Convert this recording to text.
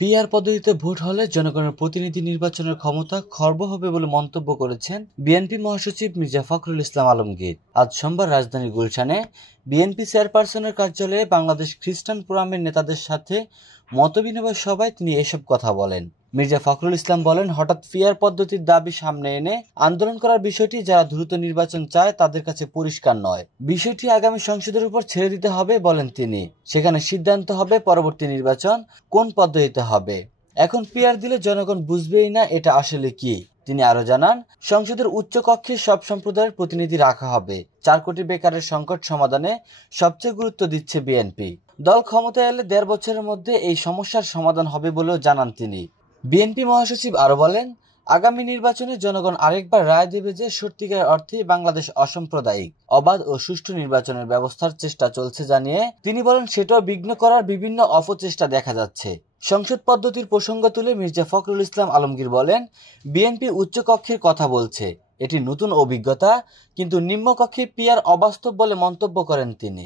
PR পদ্ধতিতে vote হলে জনগণের প্রতিনিধি নির্বাচনের ক্ষমতা খর্ব হবে বলে মন্তব্য করেছেন বিএনপি মহাসচিব মির্জা ফখরুল ইসলাম আলমগীর। আজ সোমবার রাজধানীর গুলশানে বিএনপি চেয়ারপারসনের কার্যালয়ে বাংলাদেশ খ্রিস্টান ফোরামের নেতাদের সাথে মতবিনিময় সভায় তিনি এসব কথা বলেন। মির্জা ফখরুল ইসলাম বলেন, হঠাৎ পিআর পদ্ধতির দাবি সামনে এনে আন্দোলন করার বিষয়টি যারা দ্রুত নির্বাচন চায় তাদের কাছে পরিষ্কার নয়। বিষয়টি আগামী সংসদের উপর ছেড়ে দিতে হবে বলেন তিনি। সেখানে সিদ্ধান্ত হবে পরবর্তী নির্বাচন কোন পদ্ধতিতে হবে। এখন পিআর দিলে জনগণ বুঝবেই না এটা আসলে কি। তিনি আরো জানান, সংসদের উচ্চ কক্ষে সব সম্প্রদায়ের প্রতিনিধি রাখা হবে। 4 কোটি বেকারের সংকট সমাধানে সবচেয়ে গুরুত্ব দিচ্ছে বিএনপি। দল ক্ষমতায় এলে 1.5 বছরের মধ্যে এই সমস্যার সমাধান হবে বলেও জানান তিনি। বিএনপি মহাসচিব আরো বলেন, আগামী নির্বাচনে জনগণ আরেকবার রায় দেবে যে সত্যিকার অর্থেই বাংলাদেশ অসাম্প্রদায়িক, অবাধ ও সুষ্ঠু নির্বাচনের ব্যবস্থার চেষ্টা চলছে জানিয়ে তিনি বলেন, সেটাও বিঘ্ন করার বিভিন্ন অপচেষ্টা দেখা যাচ্ছে। সংসদ পদ্ধতির প্রসঙ্গ তুলে মির্জা ফখরুল ইসলাম আলমগীর বলেন, বিএনপি উচ্চকক্ষের কথা বলছে, এটি নতুন অভিজ্ঞতা, কিন্তু নিম্নকক্ষে পিআর অবাস্তব বলে মন্তব্য করেন তিনি।